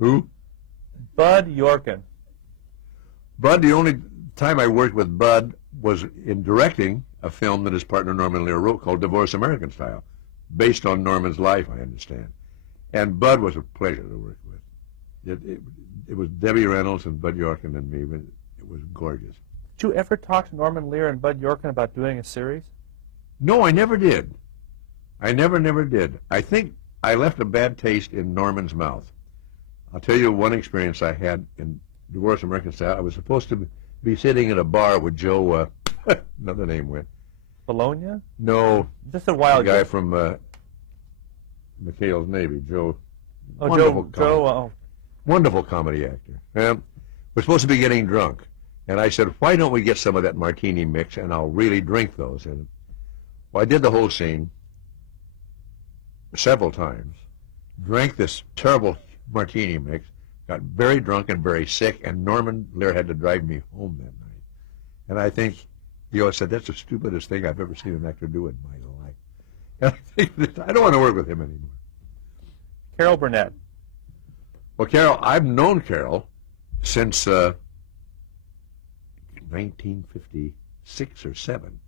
Who? Bud Yorkin. Bud, the only time I worked with Bud was in directing a film that his partner Norman Lear wrote called Divorce American Style, based on Norman's life, I understand. And Bud was a pleasure to work with. It was Debbie Reynolds and Bud Yorkin and me, but it was gorgeous. Did you ever talk to Norman Lear and Bud Yorkin about doing a series? No, I never did. I never did. I think I left a bad taste in Norman's mouth. I'll tell you one experience I had in Divorce American Style. I was supposed to be sitting at a bar with Joe, another name went. Bologna? No. Just a while ago. The guy from McHale's Navy, Joe. Oh, Joe. Wonderful comedy actor. We're supposed to be getting drunk. And I said, why don't we get some of that martini mix and I'll really drink those. And well, I did the whole scene several times, drank this terrible martini mix, got very drunk and very sick, and Norman Lear had to drive me home that night. And I think, I said, that's the stupidest thing I've ever seen an actor do in my life. And I think I don't want to work with him anymore. Carol Burnett. Well, Carol, I've known Carol since 1956 or 7,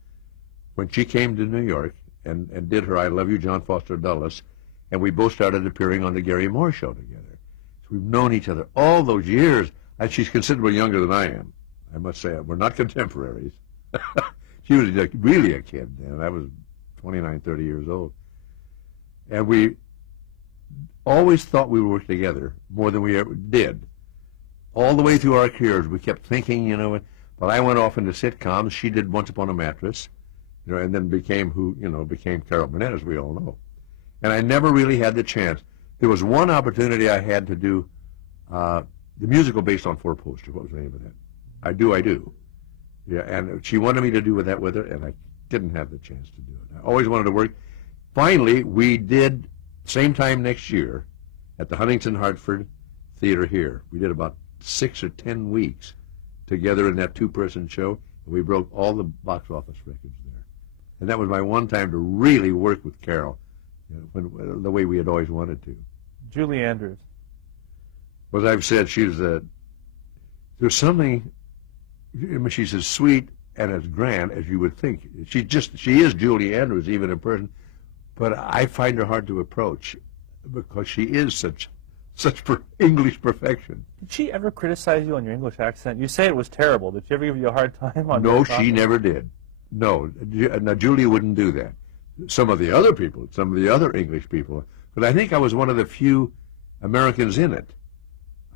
when she came to New York and did her I Love You, John Foster Dulles, and we both started appearing on the Gary Moore Show together. So we've known each other all those years, and she's considerably younger than I am, I must say. We're not contemporaries. She was really a kid then. I was 29, 30 years old. And we always thought we would work together more than we ever did. All the way through our careers, we kept thinking, but I went off into sitcoms. She did Once Upon a Mattress, and then became Carol Burnett, as we all know. And I never really had the chance. There was one opportunity I had to do the musical based on Four Poster. What was the name of that? I Do. Yeah, and she wanted me to do that with her, and I didn't have the chance to do it. I always wanted to work. Finally, we did, same time next year, at the Huntington Hartford Theater here. We did about 6 or 10 weeks together in that two-person show, and we broke all the box office records there. And that was my one time to really work with Carol, the way we had always wanted to. Julie Andrews. As I've said, there's something, she's as sweet and as grand as you would think. She is Julie Andrews, even in person, but I find her hard to approach because she is such English perfection. Did she ever criticize you on your English accent? You say it was terrible. Did she ever give you a hard time on No, she never did. No. Now, Julie wouldn't do that. Some of the other English people, but I think I was one of the few Americans in it.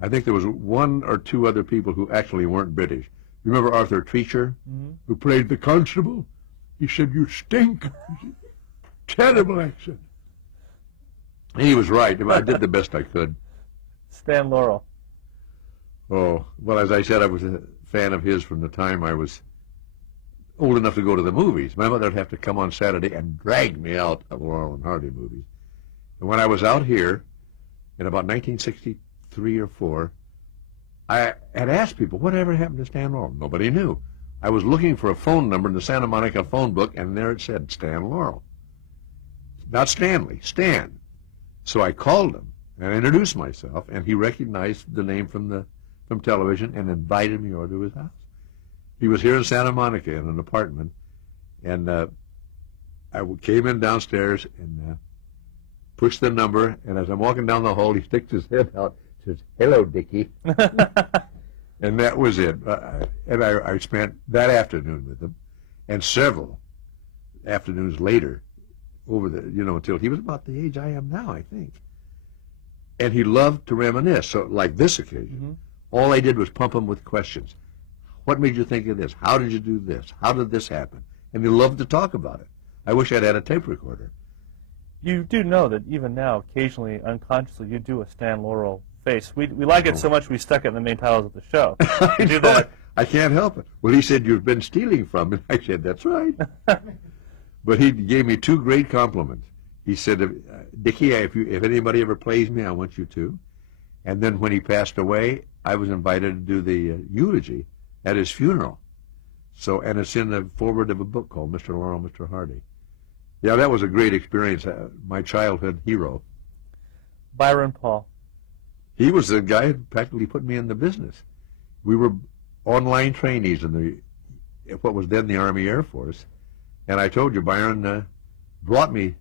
I think there was one or two other people who actually weren't British. You remember Arthur Treacher, who played the constable? He said, "You stink." Terrible accent. He was right. I did the best I could. Stan Laurel. Oh, well, as I said, I was a fan of his from the time I was old enough to go to the movies. My mother would have to come on Saturday and drag me out of Laurel and Hardy movies. And when I was out here in about 1963 or 4, I had asked people, whatever happened to Stan Laurel? Nobody knew. I was looking for a phone number in the Santa Monica phone book, and there it said Stan Laurel. Not Stanley, Stan. So I called him and introduced myself, and he recognized the name from television and invited me over to his house. He was here in Santa Monica in an apartment, and I came in downstairs and pushed the number, and as I'm walking down the hall, he sticks his head out and says, "Hello, Dickie." And that was it. And I spent that afternoon with him, and several afternoons later, until he was about the age I am now, I think. And he loved to reminisce. So like this occasion, all I did was pump him with questions. What made you think of this? How did you do this? How did this happen? And he loved to talk about it. I wish I'd had a tape recorder. You do know that even now, occasionally, unconsciously, you do a Stan Laurel face. We like it so much we stuck it in the main titles of the show. You do that. I can't help it. Well, he said, "You've been stealing from me." I said, "That's right." But he gave me 2 great compliments. He said, "Dickie, if anybody ever plays me, I want you to." And then when he passed away, I was invited to do the eulogy at his funeral. And it's in the foreword of a book called Mr. Laurel, Mr. Hardy. Yeah, that was a great experience. My childhood hero. Byron Paul. He was the guy who practically put me in the business. We were online trainees in what was then the Army Air Force, and I told you, Byron brought me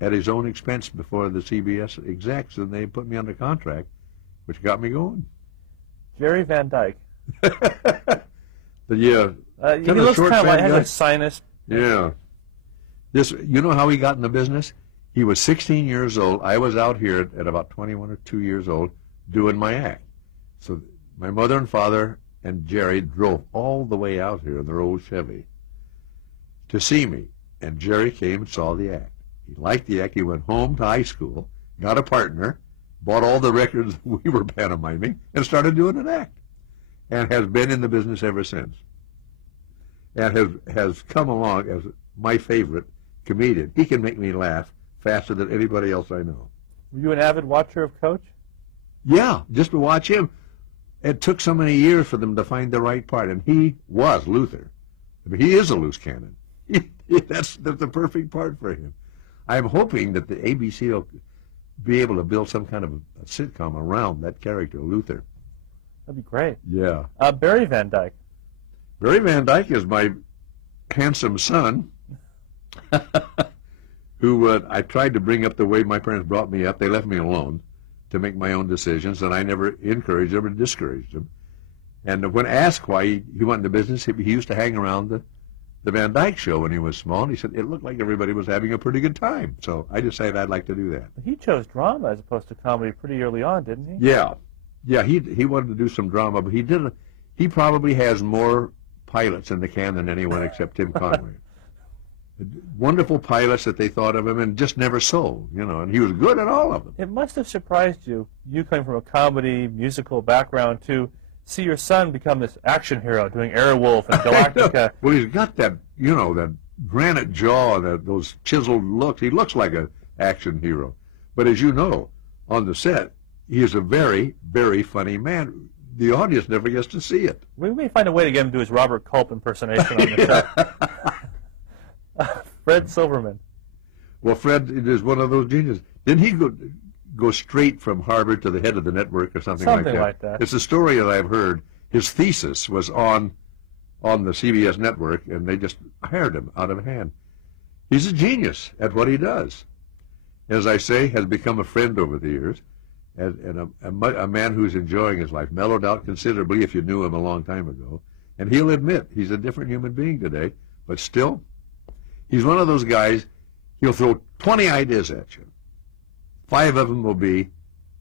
at his own expense before the CBS execs, and they put me under contract, which got me going. Jerry Van Dyke. He looks kind of like has a sinus. Yeah. You know how he got in the business? He was 16 years old. I was out here at about 21 or 2 years old doing my act. So my mother and father and Jerry drove all the way out here in their old Chevy to see me. And Jerry came and saw the act. He liked the act. He went home to high school, got a partner, bought all the records we were pantomiming, and started doing an act. And has been in the business ever since. And has come along as my favorite comedian. He can make me laugh faster than anybody else I know. Were you an avid watcher of Coach? Yeah, just to watch him. It took so many years for them to find the right part, and he was Luther. I mean, he is a loose cannon. That's the perfect part for him. I'm hoping that the ABC will be able to build some kind of a sitcom around that character, Luther. That'd be great. Yeah. Barry Van Dyke. Barry Van Dyke is my handsome son, who I tried to bring up the way my parents brought me up. They left me alone to make my own decisions, and I never encouraged them or discouraged them. And when asked why he went into business, he used to hang around the Van Dyke show when he was small, and he said it looked like everybody was having a pretty good time. So I decided I'd like to do that. He chose drama as opposed to comedy pretty early on, didn't he? Yeah. Yeah, he wanted to do some drama, but he probably has more pilots in the can than anyone except Tim Conway. Wonderful pilots that they thought of him and just never sold, and he was good at all of them. It must have surprised you coming from a comedy, musical background, to see your son become this action hero doing Airwolf and Galactica. Well, he's got that, that granite jaw, those chiseled looks. He looks like an action hero. But as you know, on the set, he is a very, very funny man. The audience never gets to see it. We may find a way to get him to do his Robert Culp impersonation on the show. Fred Silverman. Well, Fred is one of those geniuses. Didn't he go straight from Harvard to the head of the network or something like that? Something like that. It's a story that I've heard. His thesis was on the CBS network, and they just hired him out of hand. He's a genius at what he does. As I say, has become a friend over the years, and a man who's enjoying his life, mellowed out considerably if you knew him a long time ago. And he'll admit he's a different human being today, but still, he's one of those guys, he'll throw 20 ideas at you. 5 of them will be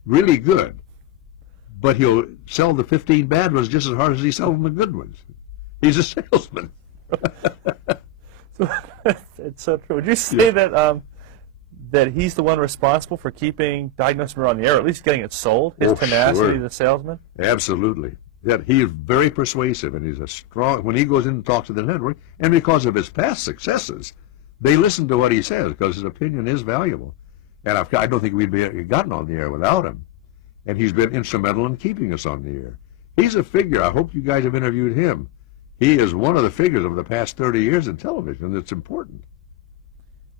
really good, but he'll sell the 15 bad ones just as hard as he sells the good ones. He's a salesman. It's so true. Would you say that he's the one responsible for keeping Diagnosis Murder on the air, or at least getting it sold? His tenacity, the salesman? Absolutely. That he is very persuasive, and he's a strong, when he goes in and talks to the network, and because of his past successes, they listen to what he says because his opinion is valuable. And I don't think we'd gotten on the air without him. And he's been instrumental in keeping us on the air. He's a figure. I hope you guys have interviewed him. He is one of the figures of the past 30 years in television that's important.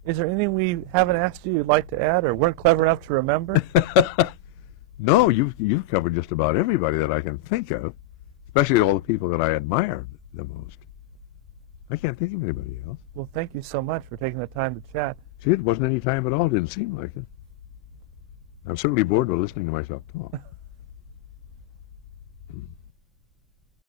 Is there anything we haven't asked you'd like to add or weren't clever enough to remember? No, you've covered just about everybody that I can think of, especially all the people that I admire the most. I can't think of anybody else. Well, thank you so much for taking the time to chat. See, it wasn't any time at all. Didn't seem like it. I'm certainly bored with listening to myself talk.